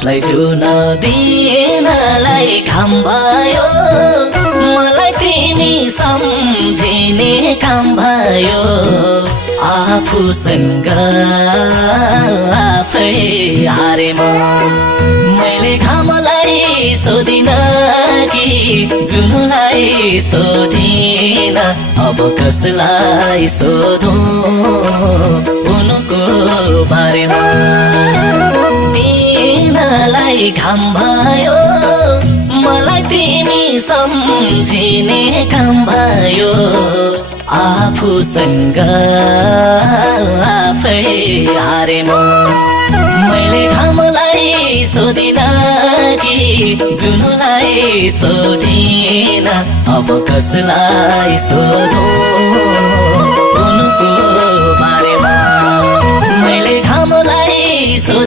हातलाई छुन दिएनलाई घाम भयो मलाई तिमी सम्झिने काम भयो आफूसँग आफै हारे मैले घामलाई सोधिन कि जुनलाई सोधिन अब कसलाई सोधौं उनको बारेमा दिनलाई घाम भयो मलाई तिमी सम्झिने काम भयो आफूसँग आफै हारे मैले घामलाई सोधिन कि जुनलाई सोधिन अब कसलाई सोधौं